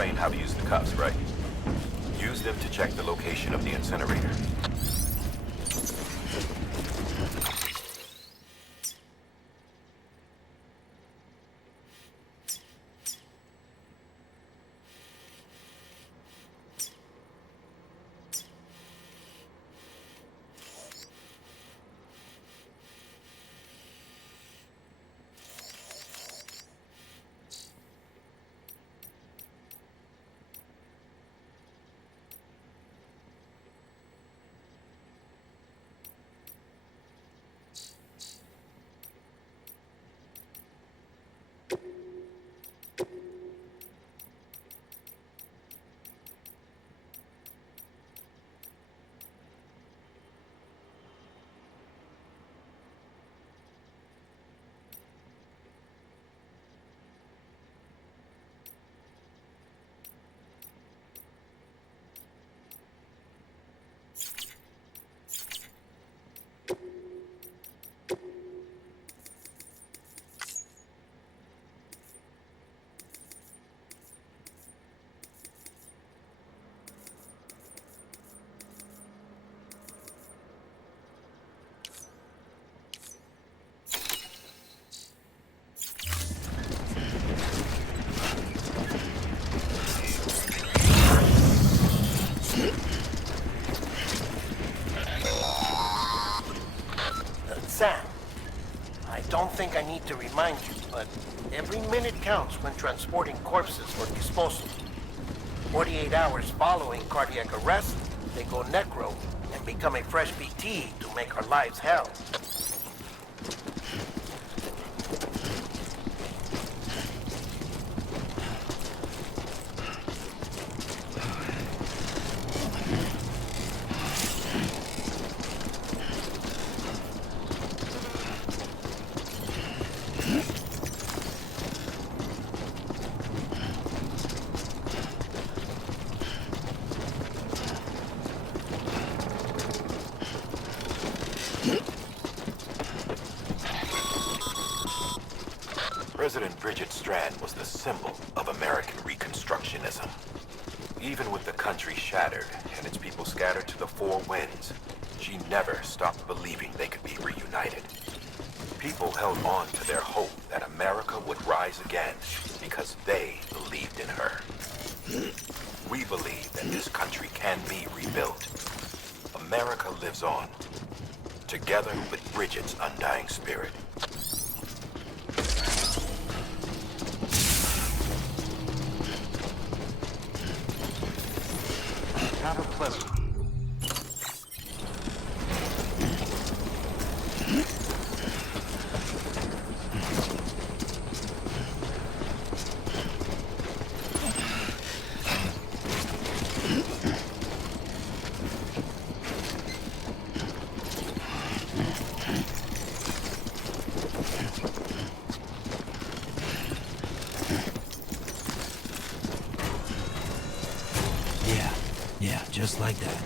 explained how to use the cuffs, right? Use them to check the location of the incinerator. Sam, I don't think I need to remind you, but every minute counts when transporting corpses for disposal. 48 hours following cardiac arrest, they go necro and become a fresh BT to make our lives hell. President Bridget Strand was the symbol of American Reconstructionism. Even with the country shattered and its people scattered to the four winds, she never stopped believing they could be reunited. People held on to their hope that America would rise again because they believed in her. We believe that this country can be rebuilt. America lives on, together with Bridget's undying spirit. Have a pleasant. Yeah, just like that.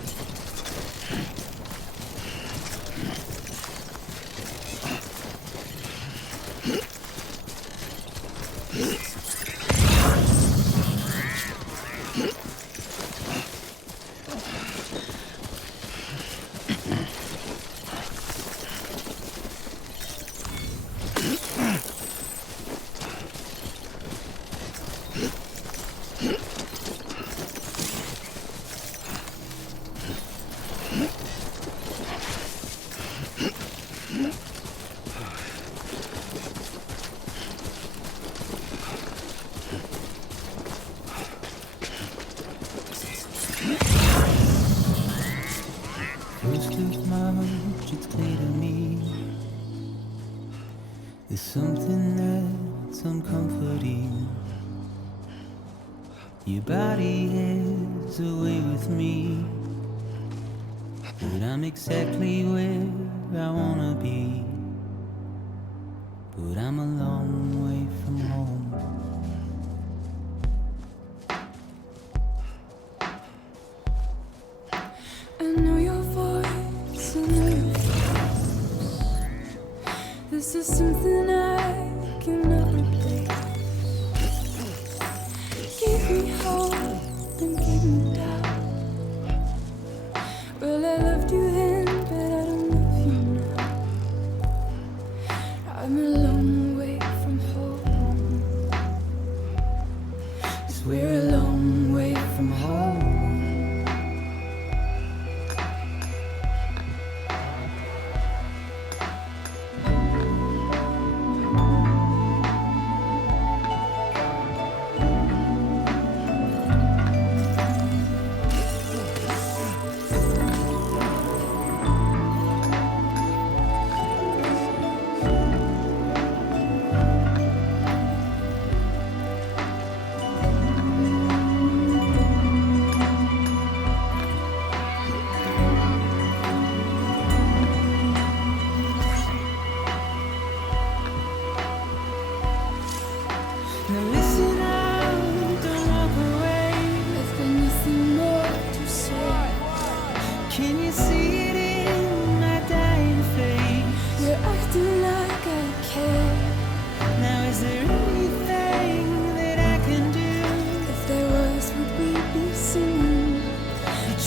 It's clear to me there's something that's uncomforting. Your body is away with me, but I'm exactly where I wanna be. But I'm a long way from home. I know your voice, I know your face. This is something I cannot replace. Give me hope.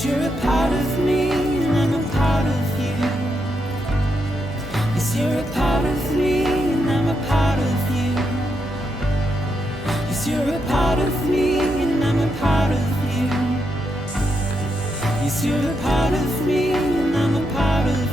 you're a part of me and I'm a part of you. Yes, you're a part of me and I'm a part of you. Yes, you're a part of me and I'm a part of you. Yes, you're a part of me and I'm a part of you.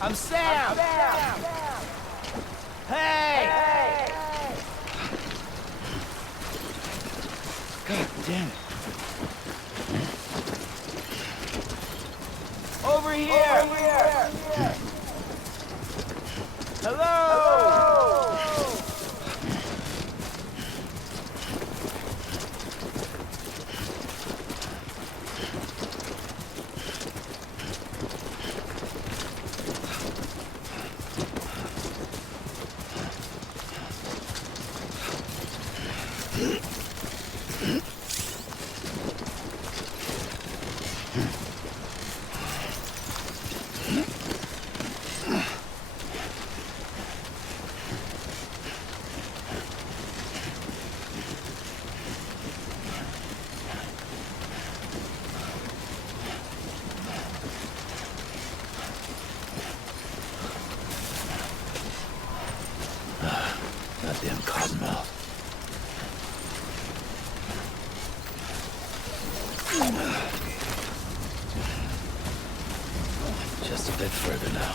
I'm Sam! Hey! God damn it. Over here! Hello! Goddamn cottonmouth. Just a bit further now.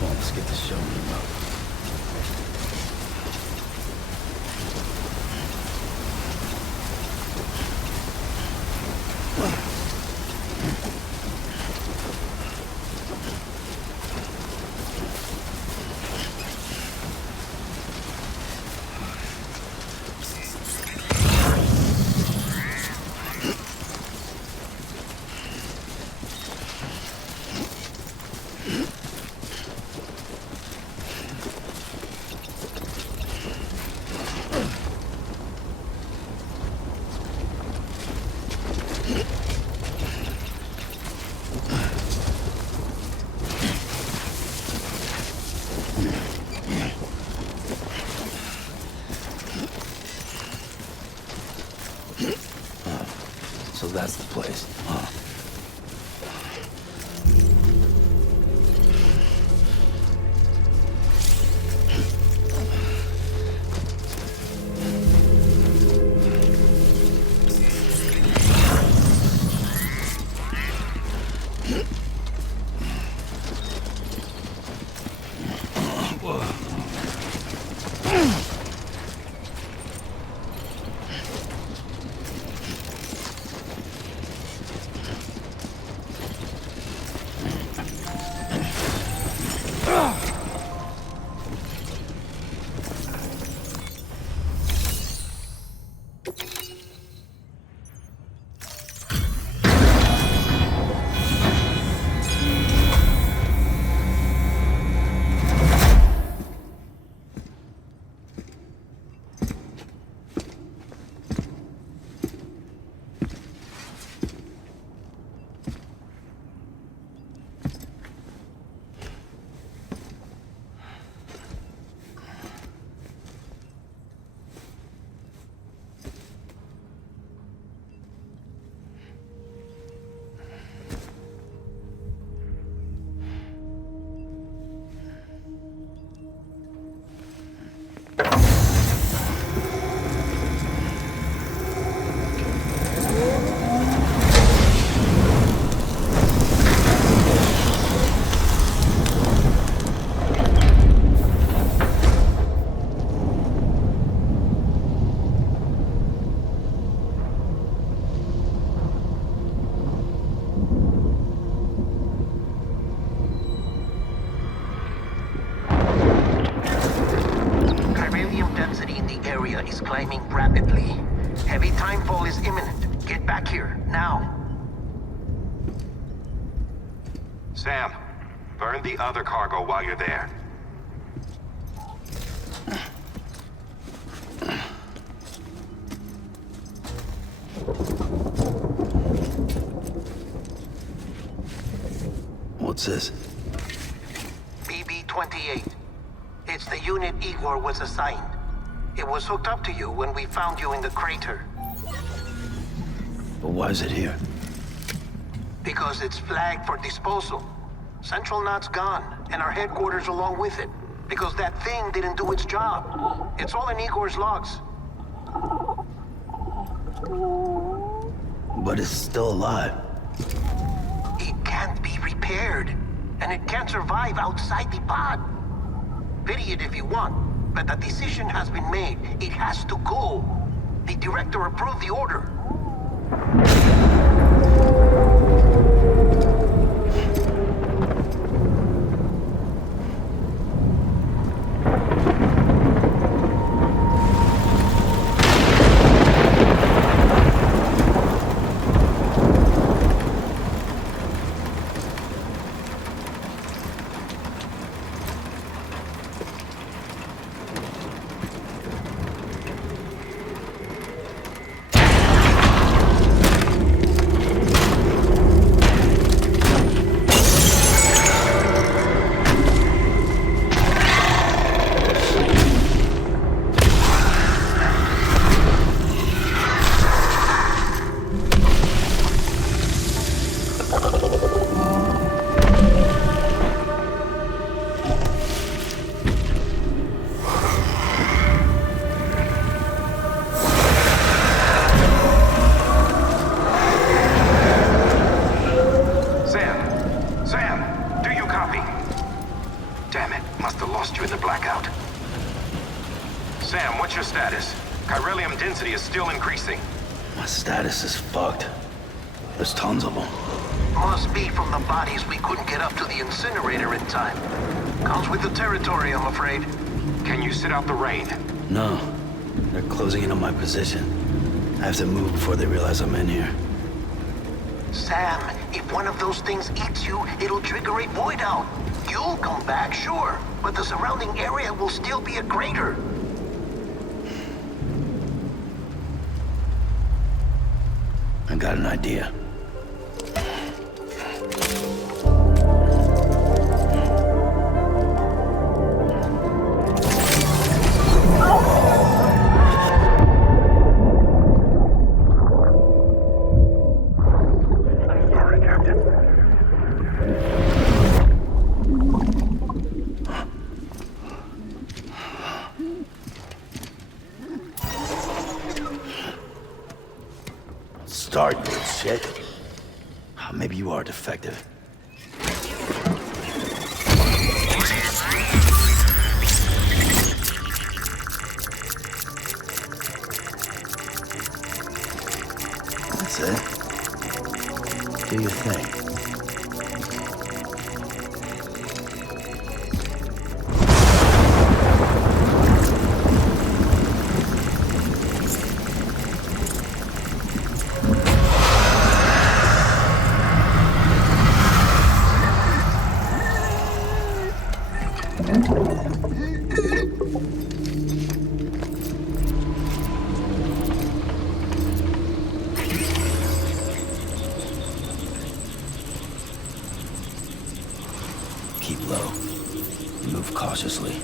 Come on, let's get this show on the road. So that's the place, huh? Is climbing rapidly. Heavy timefall is imminent. Get back here, now. Sam, burn the other cargo while you're there. What's this? BB-28. It's the unit Igor was assigned. It was hooked up to you when we found you in the crater. But why is it here? Because it's flagged for disposal. Central Knot's gone, and our headquarters along with it. Because that thing didn't do its job. It's all in Igor's logs. But it's still alive. It can't be repaired. And it can't survive outside the pod. Pity it if you want. But the decision has been made. It has to go. The director approved the order. My status is fucked. There's tons of them. Must be from the bodies we couldn't get up to the incinerator in time. Comes with the territory, I'm afraid. Can you sit out the rain? No. They're closing in on my position. I have to move before they realize I'm in here. Sam, if one of those things eats you, it'll trigger a void out. You'll come back, sure, but the surrounding area will still be a crater. I got an idea. Start, you shit. Maybe you are defective. That's it. Do your thing. move cautiously.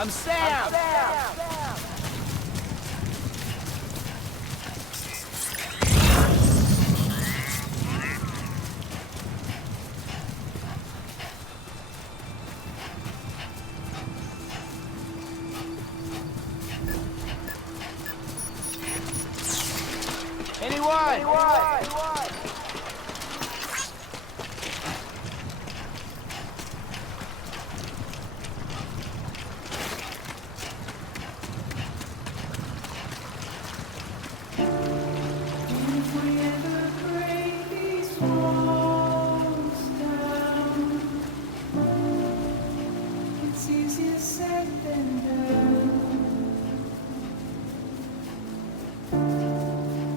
I'm Sam! Anyone? If we ever break these walls down, it's easier said than done.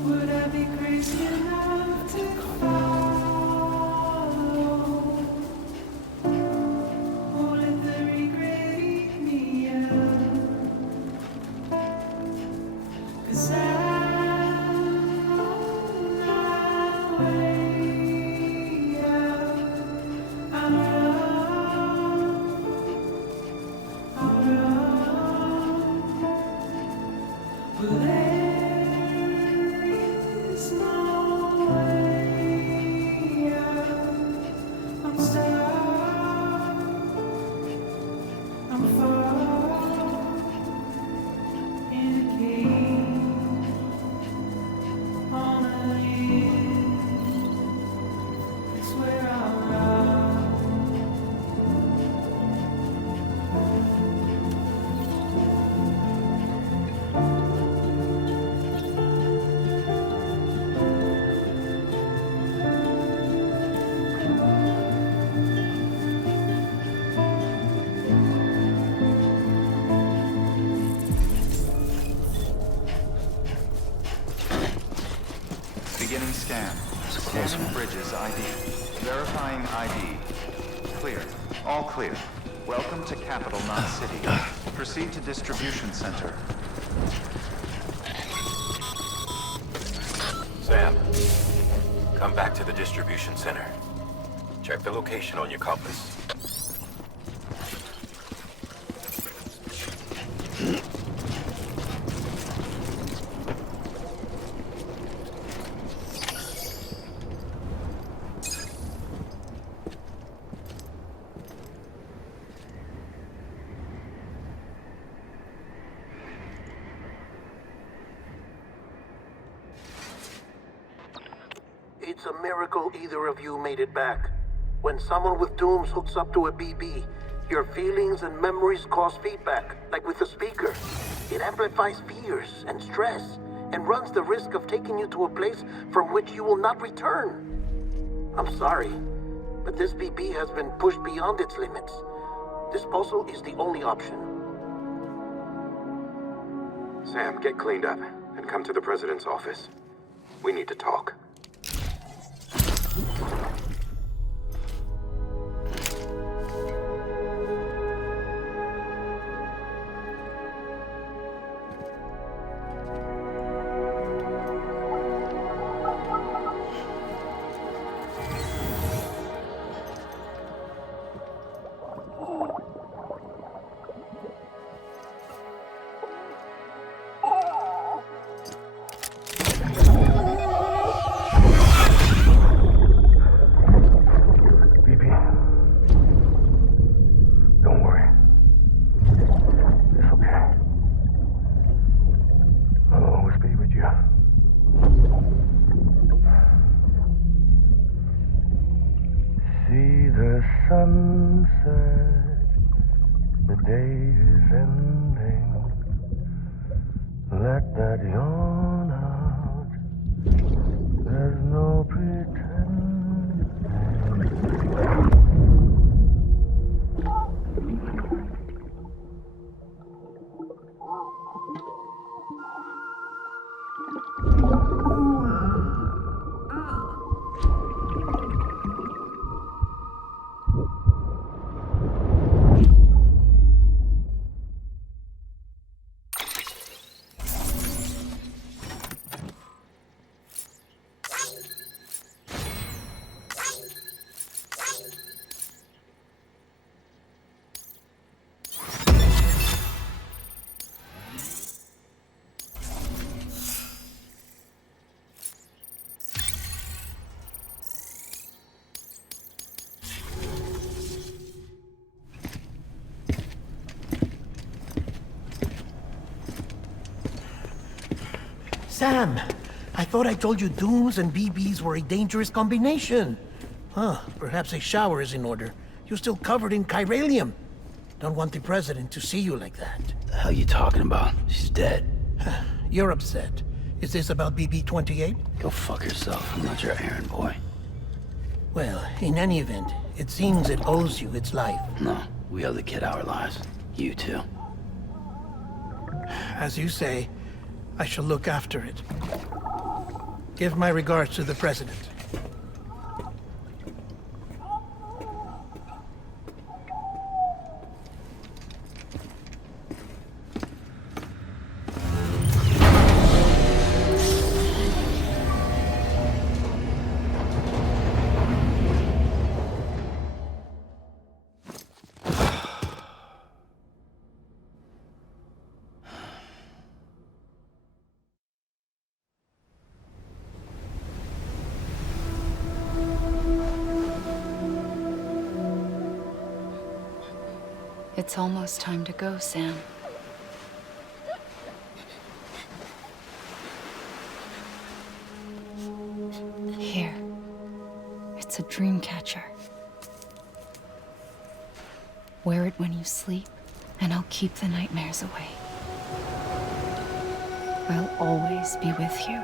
Would I be crazy enough Beginning scan. It's a close Scanning one. Bridges ID. Verifying ID. Clear. All clear. Welcome to Capital Knot City. Proceed to distribution center. Sam, come back to the distribution center. Check the location on your compass. It's a miracle either of you made it back. When someone with dooms hooks up to a BB, your feelings and memories cause feedback, like with the speaker. It amplifies fears and stress, and runs the risk of taking you to a place from which you will not return. I'm sorry, but this BB has been pushed beyond its limits. Disposal is the only option. Sam, get cleaned up and come to the president's office. We need to talk. Sunset, the day is ending. Let that yawn out. There's no pretending. Sam, I thought I told you dooms and BBs were a dangerous combination. Huh, perhaps a shower is in order. You're still covered in chiralium. Don't want the president to see you like that. The hell you talking about? She's dead. You're upset. Is this about BB-28? Go fuck yourself. I'm not your errand boy. Well, in any event, it seems it owes you its life. No, we owe the kid our lives. You too. As you say, I shall look after it. Give my regards to the president. It's almost time to go, Sam. Here. It's a dream catcher. Wear it when you sleep, and I'll keep the nightmares away. I'll always be with you.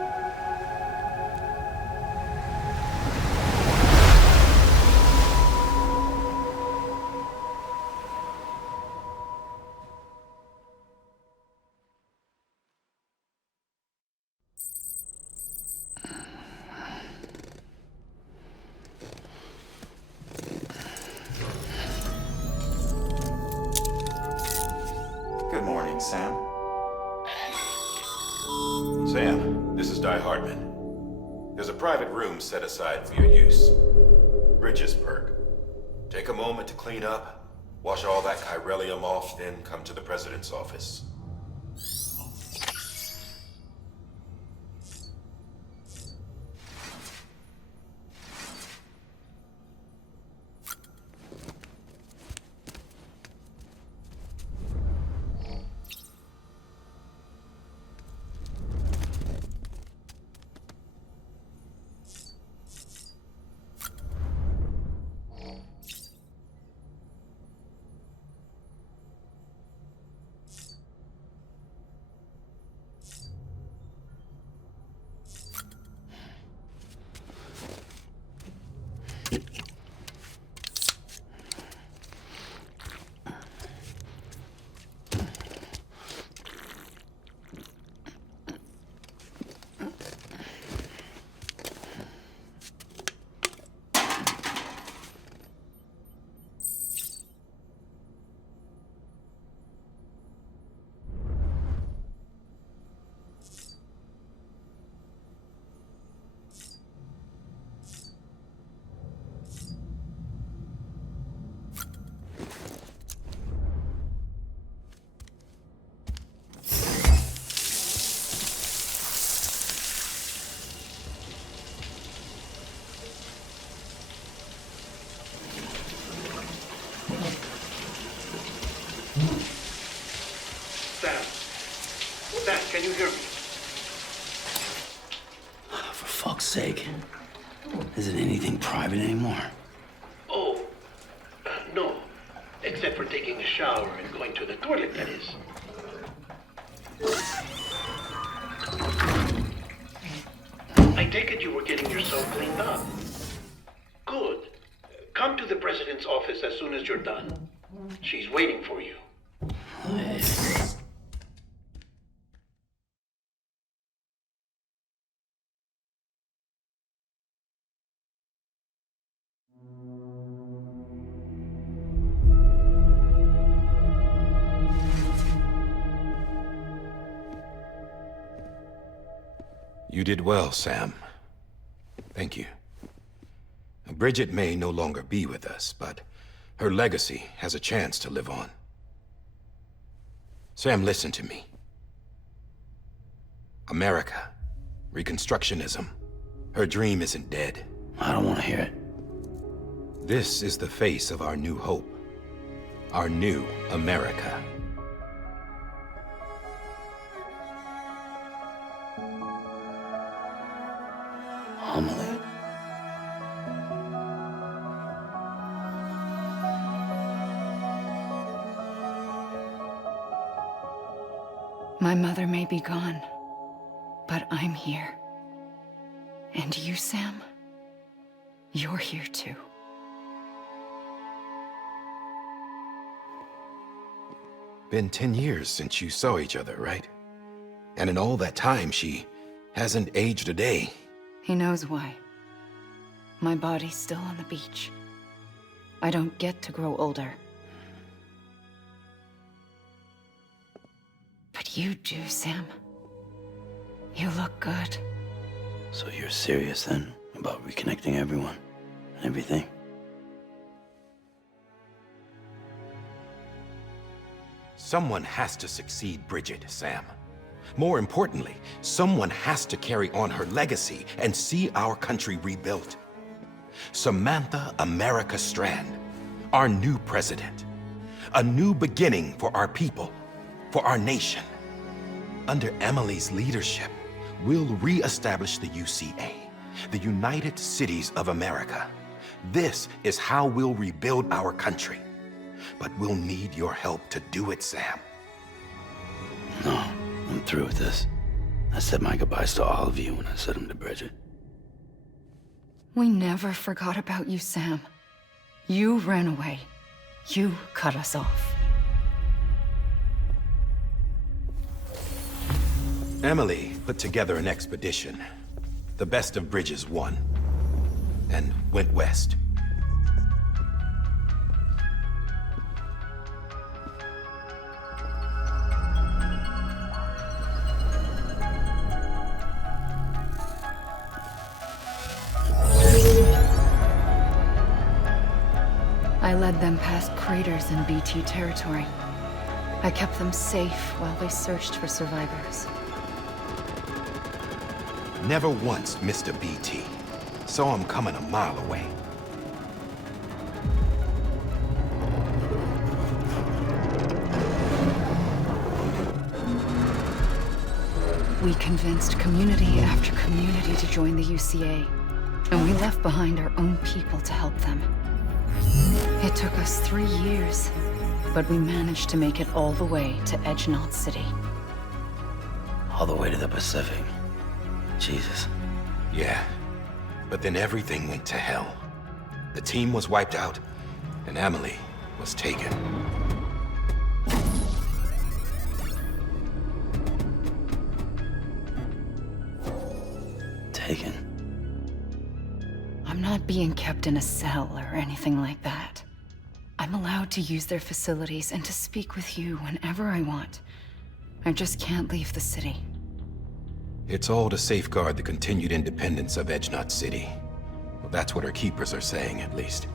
morning, Sam. Sam, this is Di Hartman. There's a private room set aside for your use. Bridges perk. Take a moment to clean up, wash all that chiralium off, then come to the president's office. Sam, can you hear me? For fuck's sake. Is it anything private anymore? Oh, no. Except for taking a shower and going to the toilet, that is. I take it you were getting yourself cleaned up. Good. Come to the president's office as soon as you're done. She's waiting for you. You did well, Sam. Thank you. Bridget may no longer be with us, but her legacy has a chance to live on. Sam, listen to me. America, Reconstructionism, her dream isn't dead. I don't want to hear it. This is the face of our new hope. Our new America. Homily. My mother may be gone, but I'm here. And you, Sam, you're here too. Been 10 years since you saw each other, right? And in all that time, she hasn't aged a day. He knows why. My body's still on the beach. I don't get to grow older. But you do, Sam. You look good. So you're serious then about reconnecting everyone and everything? Someone has to succeed Bridget, Sam. More importantly, someone has to carry on her legacy and see our country rebuilt. Samantha America Strand, our new president. A new beginning for our people, for our nation. Under Emily's leadership, we'll re-establish the UCA, the United Cities of America. This is how we'll rebuild our country. But we'll need your help to do it, Sam. No, I'm through with this. I said my goodbyes to all of you when I said them to Bridget. We never forgot about you, Sam. You ran away. You cut us off. Emily put together an expedition. The best of Bridges won. And went west. I led them past craters in BT territory. I kept them safe while they searched for survivors. Never once missed a BT. Saw him coming a mile away. We convinced community after community to join the UCA, and we left behind our own people to help them. It took us 3 years, but we managed to make it all the way to Edgenot City. All the way to the Pacific. Jesus. Yeah, but then everything went to hell. The team was wiped out, and Emily was taken. Taken? I'm not being kept in a cell or anything like that. I'm allowed to use their facilities and to speak with you whenever I want. I just can't leave the city. It's all to safeguard the continued independence of Edgenot City. Well, that's what our keepers are saying, at least.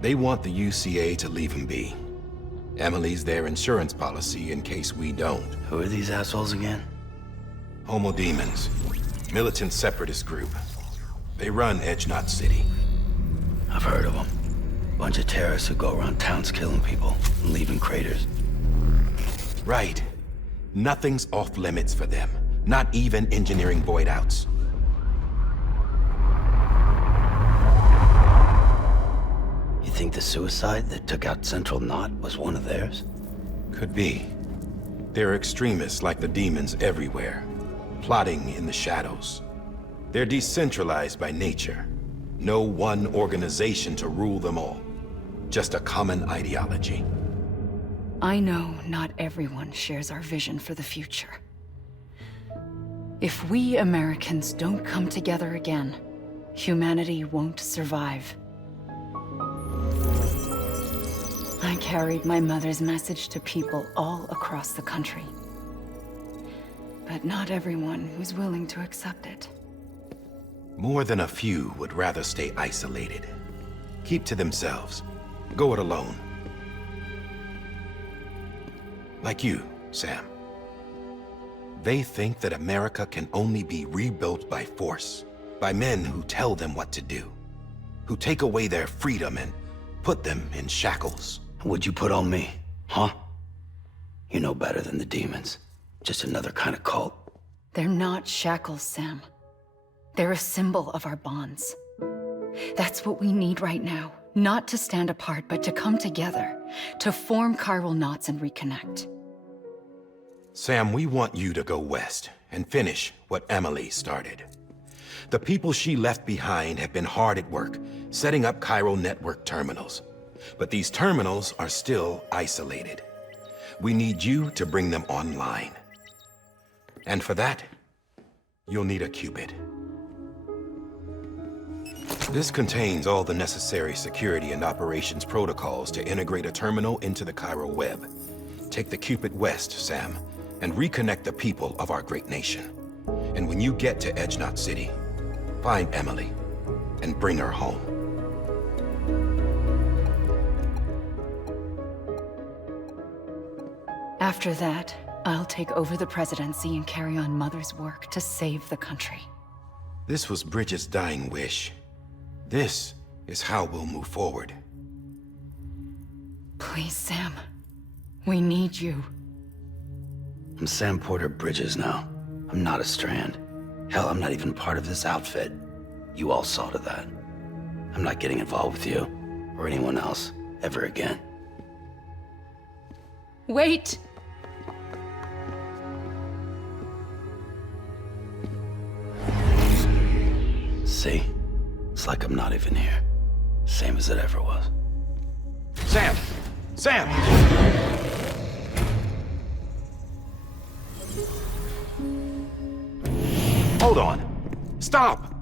They want the UCA to leave him be. Emily's their insurance policy in case we don't. Who are these assholes again? Homo Demons. Militant separatist group. They run Edgenot City. I've heard of them. Bunch of terrorists who go around towns killing people and leaving craters. Right. Nothing's off limits for them. Not even engineering void outs. You think the suicide that took out Central Knot was one of theirs? Could be. There are extremists like the demons everywhere, plotting in the shadows. They're decentralized by nature. No one organization to rule them all. Just a common ideology. I know not everyone shares our vision for the future. If we Americans don't come together again, humanity won't survive. I carried my mother's message to people all across the country. But not everyone was willing to accept it. More than a few would rather stay isolated. Keep to themselves. Go it alone. Like you, Sam. They think that America can only be rebuilt by force, by men who tell them what to do, who take away their freedom and put them in shackles. What'd you put on me, huh? You know better than the demons. Just another kind of cult. They're not shackles, Sam. They're a symbol of our bonds. That's what we need right now. Not to stand apart, but to come together, to form chiral knots and reconnect. Sam, we want you to go west and finish what Emily started. The people she left behind have been hard at work, setting up chiral network terminals. But these terminals are still isolated. We need you to bring them online. And for that, you'll need a Cupid. This contains all the necessary security and operations protocols to integrate a terminal into the chiral web. Take the Cupid west, Sam, and reconnect the people of our great nation. And when you get to Edgenot City, find Emily and bring her home. After that, I'll take over the presidency and carry on Mother's work to save the country. This was Bridget's dying wish. This is how we'll move forward. Please, Sam. We need you. I'm Sam Porter Bridges now. I'm not a Strand. Hell, I'm not even part of this outfit. You all saw to that. I'm not getting involved with you, or anyone else, ever again. Wait! See? It's like I'm not even here. Same as it ever was. Sam! Sam! Hold on. Stop!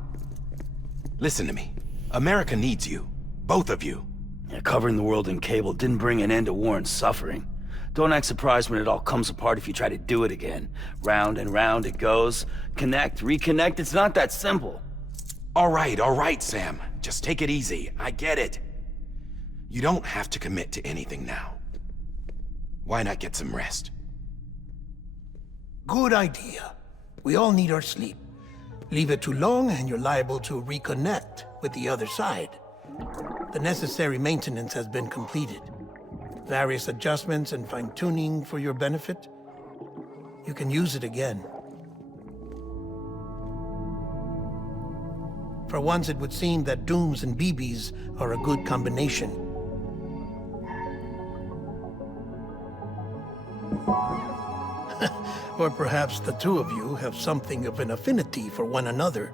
Listen to me. America needs you. Both of you. Yeah, covering the world in cable didn't bring an end to war and suffering. Don't act surprised when it all comes apart if you try to do it again. Round and round it goes. Connect, reconnect, it's not that simple. All right, Sam. Just take it easy. I get it. You don't have to commit to anything now. Why not get some rest? Good idea. We all need our sleep. Leave it too long and you're liable to reconnect with the other side. The necessary maintenance has been completed. Various adjustments and fine-tuning for your benefit. You can use it again. For once, it would seem that Dooms and BBs are a good combination. Or perhaps the two of you have something of an affinity for one another.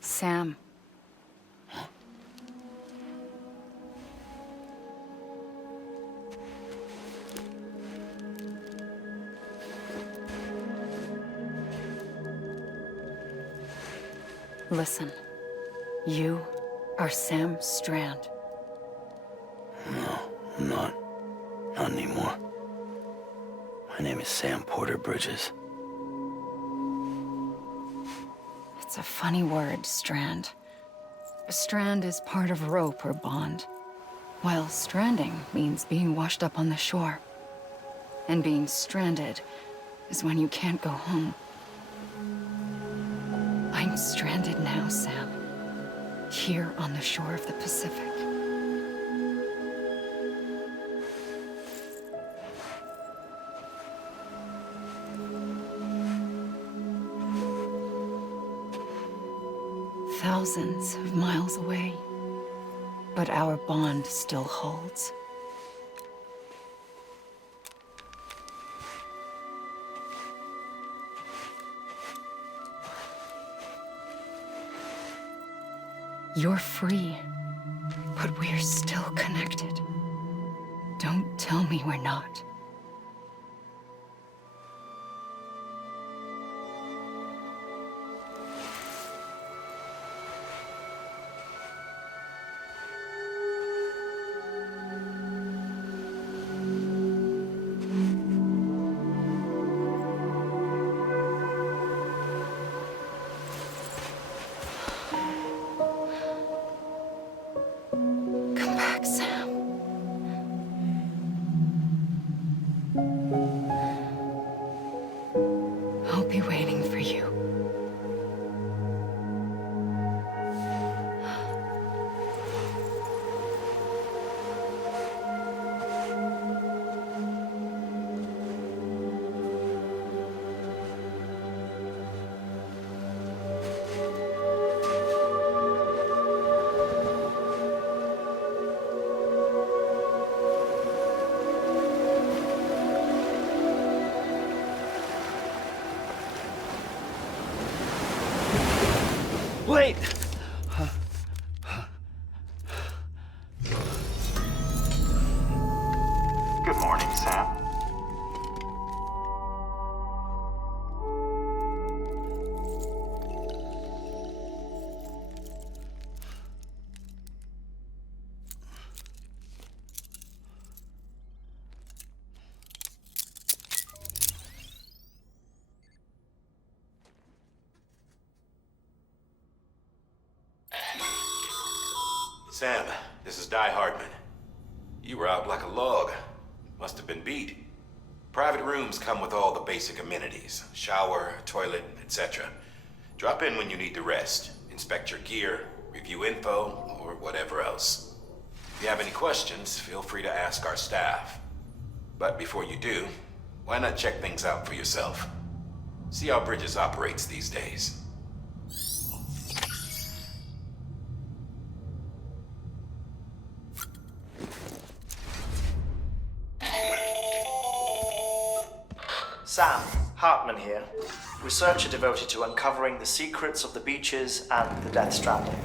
Sam. Listen. You are Sam Strand. No, I'm not. Not anymore. My name is Sam Porter Bridges. It's a funny word, strand. A strand is part of rope or bond, while stranding means being washed up on the shore. And being stranded is when you can't go home. I'm stranded now, Sam. Here on the shore of the Pacific. Thousands of miles away, but our bond still holds. You're free, but we're still connected. Don't tell me we're not. Come back, Sam. I'll be waiting for you. Wait! Good morning, Sam. Sam, this is Di Hardman. You were out like a log. Must have been beat. Private rooms come with all the basic amenities. Shower, toilet, etc. Drop in when you need to rest. Inspect your gear, review info, or whatever else. If you have any questions, feel free to ask our staff. But before you do, why not check things out for yourself? See how Bridges operates these days. Sam, Hartman here, researcher devoted to uncovering the secrets of the beaches and the Death Stranding,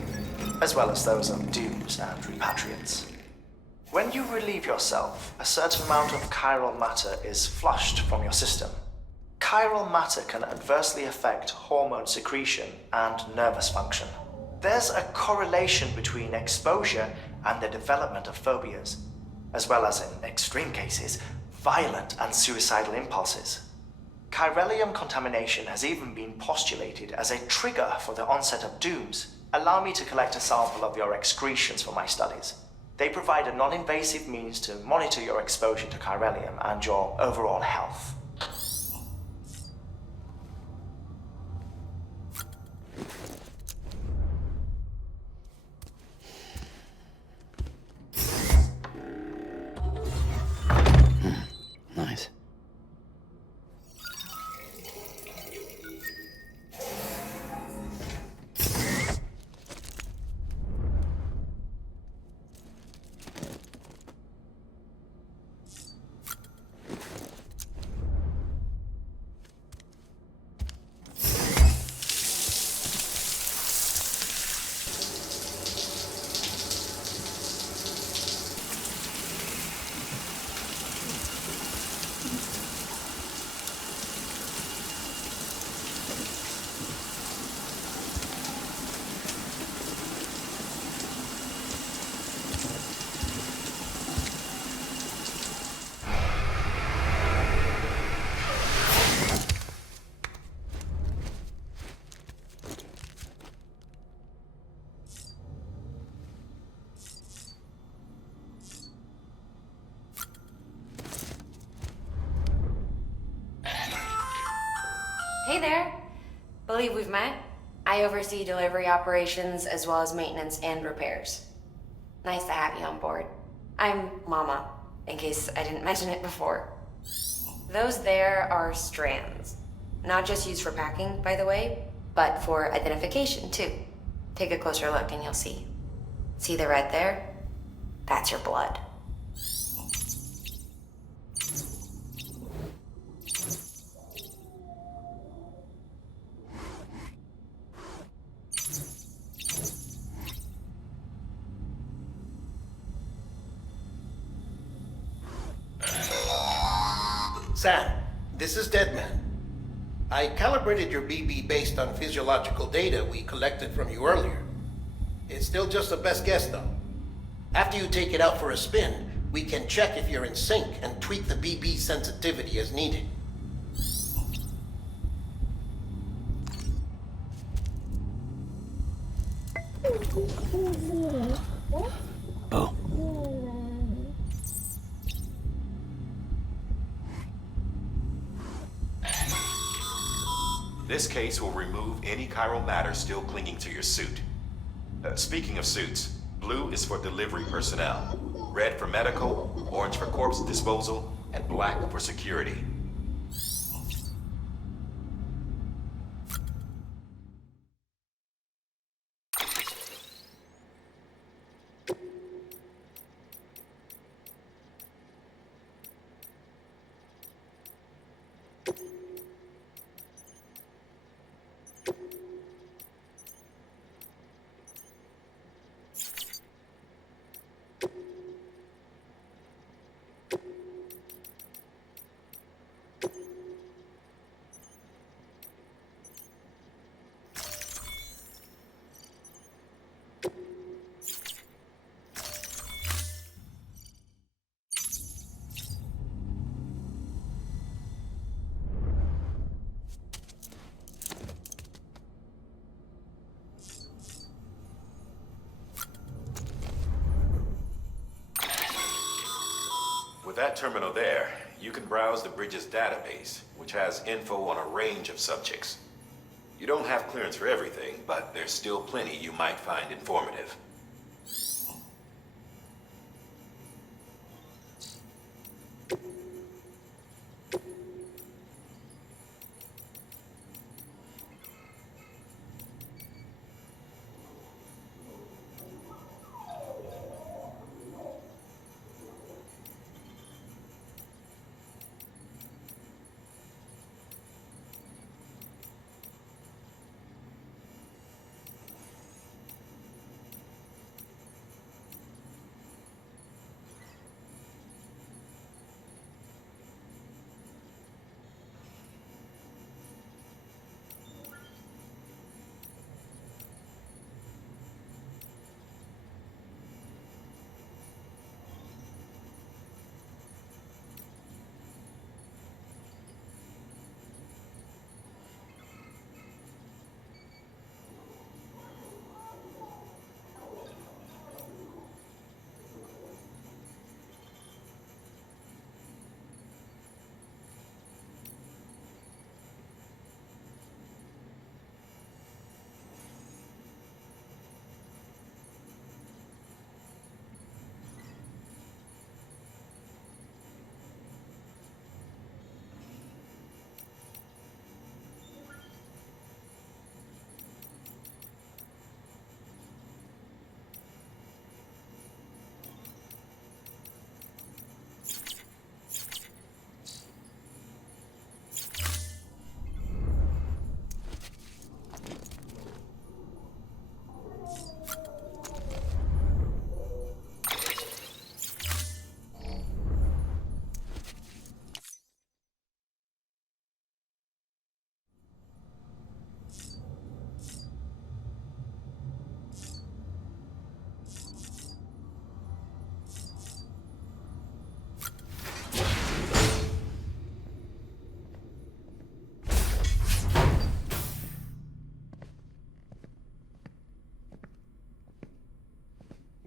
as well as those of dooms and repatriates. When you relieve yourself, a certain amount of chiral matter is flushed from your system. Chiral matter can adversely affect hormone secretion and nervous function. There's a correlation between exposure and the development of phobias, as well as, in extreme cases, violent and suicidal impulses. Chiralium contamination has even been postulated as a trigger for the onset of dooms. Allow me to collect a sample of your excretions for my studies. They provide a non-invasive means to monitor your exposure to chiralium and your overall health. Nice. Hey there. Believe we've met. I oversee delivery operations as well as maintenance and repairs. Nice to have you on board. I'm Mama, in case I didn't mention it before. Those there are strands. Not just used for packing, by the way, but for identification too. Take a closer look and you'll see. See the red there? That's your blood. Sam, this is Deadman. I calibrated your BB based on physiological data we collected from you earlier. It's still just a best guess, though. After you take it out for a spin, we can check if you're in sync and tweak the BB sensitivity as needed. Oh. This case will remove any chiral matter still clinging to your suit. Speaking of suits, blue is for delivery personnel, red for medical, orange for corpse disposal, and black for security. With that terminal there, you can browse the Bridges database, which has info on a range of subjects. You don't have clearance for everything, but there's still plenty you might find informative.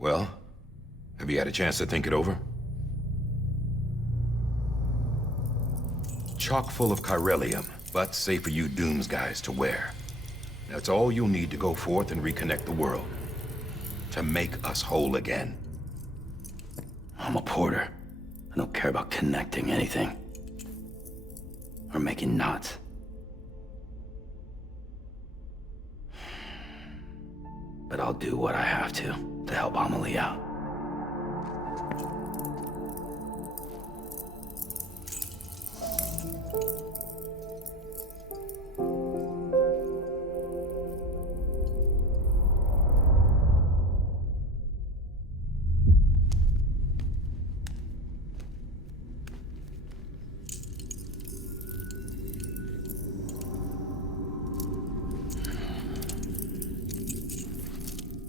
Well, have you had a chance to think it over? Chock full of chiralium, but safe for you Dooms guys to wear. That's all you'll need to go forth and reconnect the world. To make us whole again. I'm a porter. I don't care about connecting anything. Or making knots. But I'll do what I have to help Amelie out.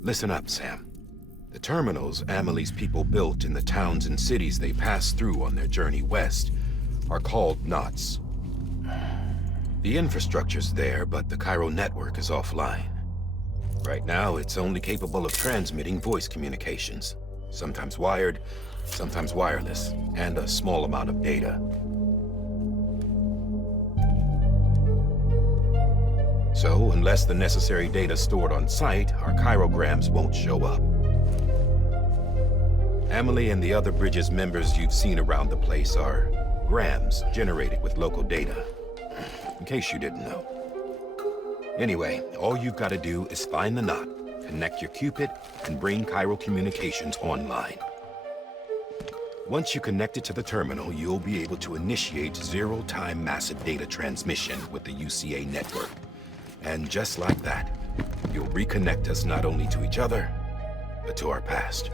Listen up, Sam. The terminals Amelie's people built in the towns and cities they passed through on their journey west are called knots. The infrastructure's there, but the Cairo network is offline. Right now, it's only capable of transmitting voice communications. Sometimes wired, sometimes wireless, and a small amount of data. So, unless the necessary data stored on site, our chirograms won't show up. Amelie and the other Bridges members you've seen around the place are grams generated with local data. In case you didn't know. Anyway, all you've got to do is find the knot, connect your Cupid, and bring Cairo communications online. Once you connect it to the terminal, you'll be able to initiate zero-time massive data transmission with the UCA network. And just like that, you'll reconnect us not only to each other, but to our past.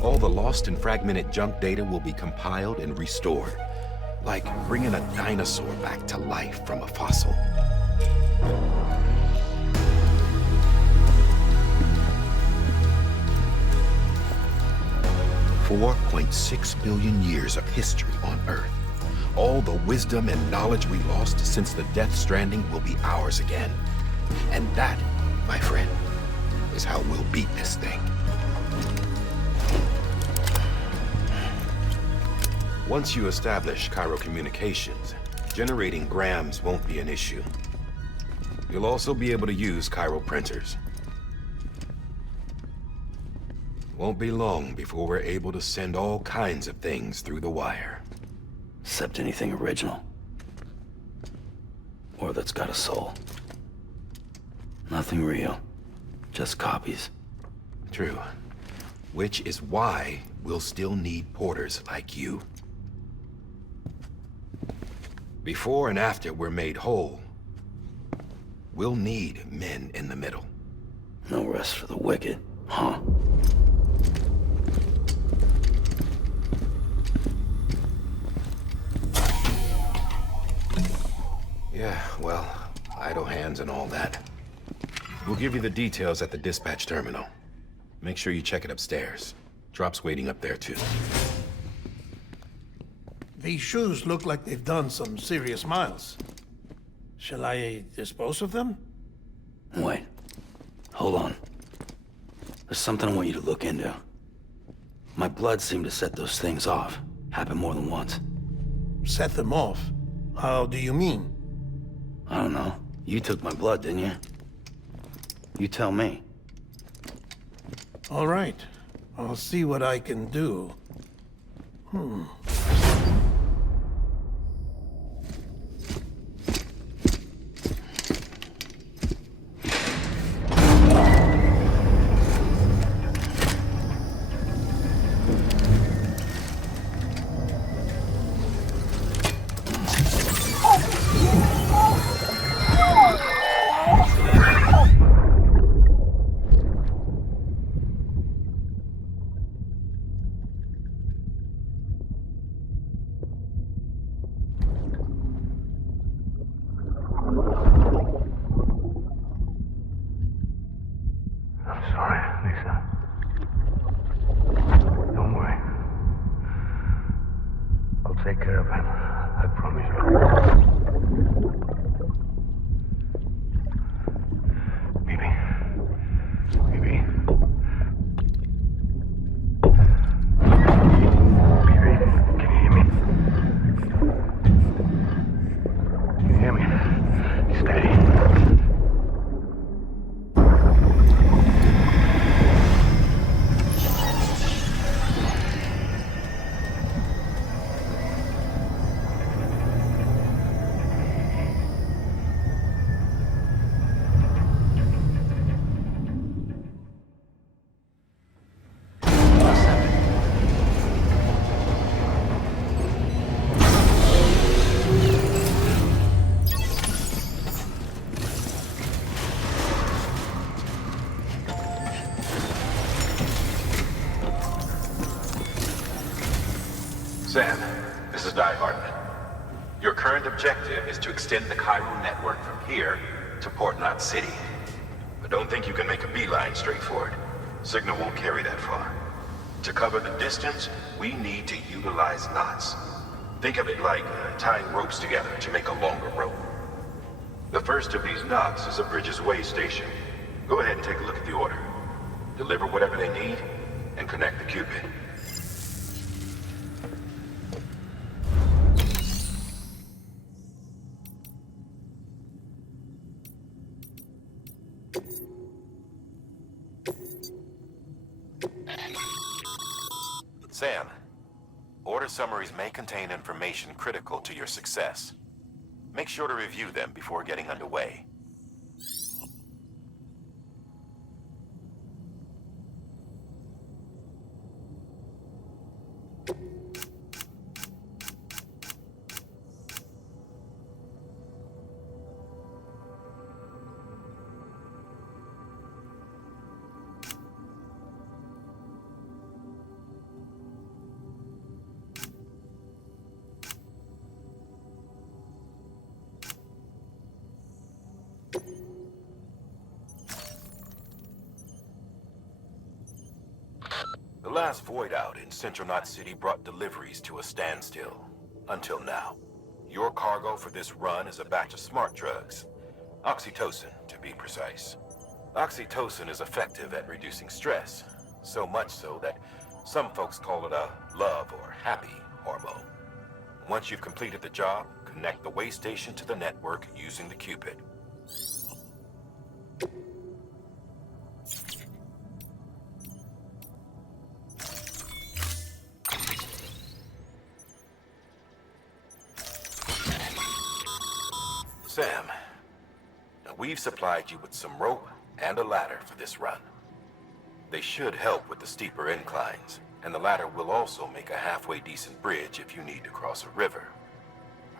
All the lost and fragmented junk data will be compiled and restored, like bringing a dinosaur back to life from a fossil. $4.6 billion years of history on Earth. All the wisdom and knowledge we lost since the Death Stranding will be ours again. And that, my friend, is how we'll beat this thing. Once you establish Cairo communications, generating grams won't be an issue. You'll also be able to use Cairo printers. Won't be long before we're able to send all kinds of things through the wire. Except anything original. Or that's got a soul. Nothing real. Just copies. True. Which is why we'll still need porters like you. Before and after we're made whole, we'll need men in the middle. No rest for the wicked, huh? Yeah, well, idle hands and all that. We'll give you the details at the dispatch terminal. Make sure you check it upstairs. Drop's waiting up there, too. These shoes look like they've done some serious miles. Shall I dispose of them? Wait. Hold on. There's something I want you to look into. My blood seemed to set those things off. Happened more than once. Set them off? How do you mean? I don't know. You took my blood, didn't you? You tell me. All right. I'll see what I can do. Take care of him. I promise you. objective is to extend the Chiral network from here to Port Knot City. But don't think you can make a beeline straight for it. Signal won't carry that far. To cover the distance, we need to utilize knots. Think of it like tying ropes together to make a longer rope. The first of these knots is a Bridges way station. Go ahead and take a look at the order. Deliver whatever they need, and connect the Cupid. Sam, order summaries may contain information critical to your success. Make sure to review them before getting underway. The last void out in Central Knot City brought deliveries to a standstill. Until now. Your cargo for this run is a batch of smart drugs. Oxytocin, to be precise. Oxytocin is effective at reducing stress. So much so that some folks call it a love or happy hormone. Once you've completed the job, connect the way station to the network using the Cupid. Sam, now we've supplied you with some rope and a ladder for this run. They should help with the steeper inclines, and the ladder will also make a halfway decent bridge if you need to cross a river.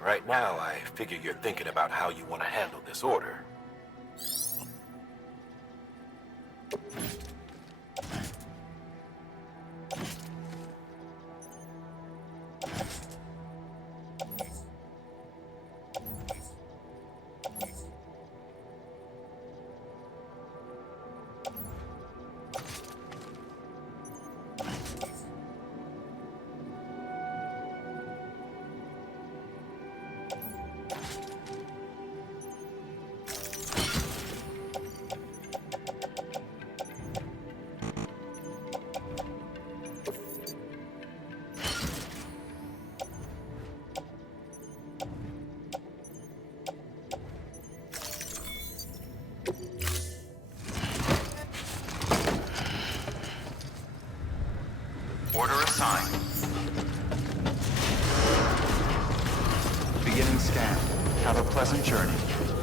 Right now, I figure you're thinking about how you want to handle this order. Order assigned. Beginning scan. Have a pleasant journey.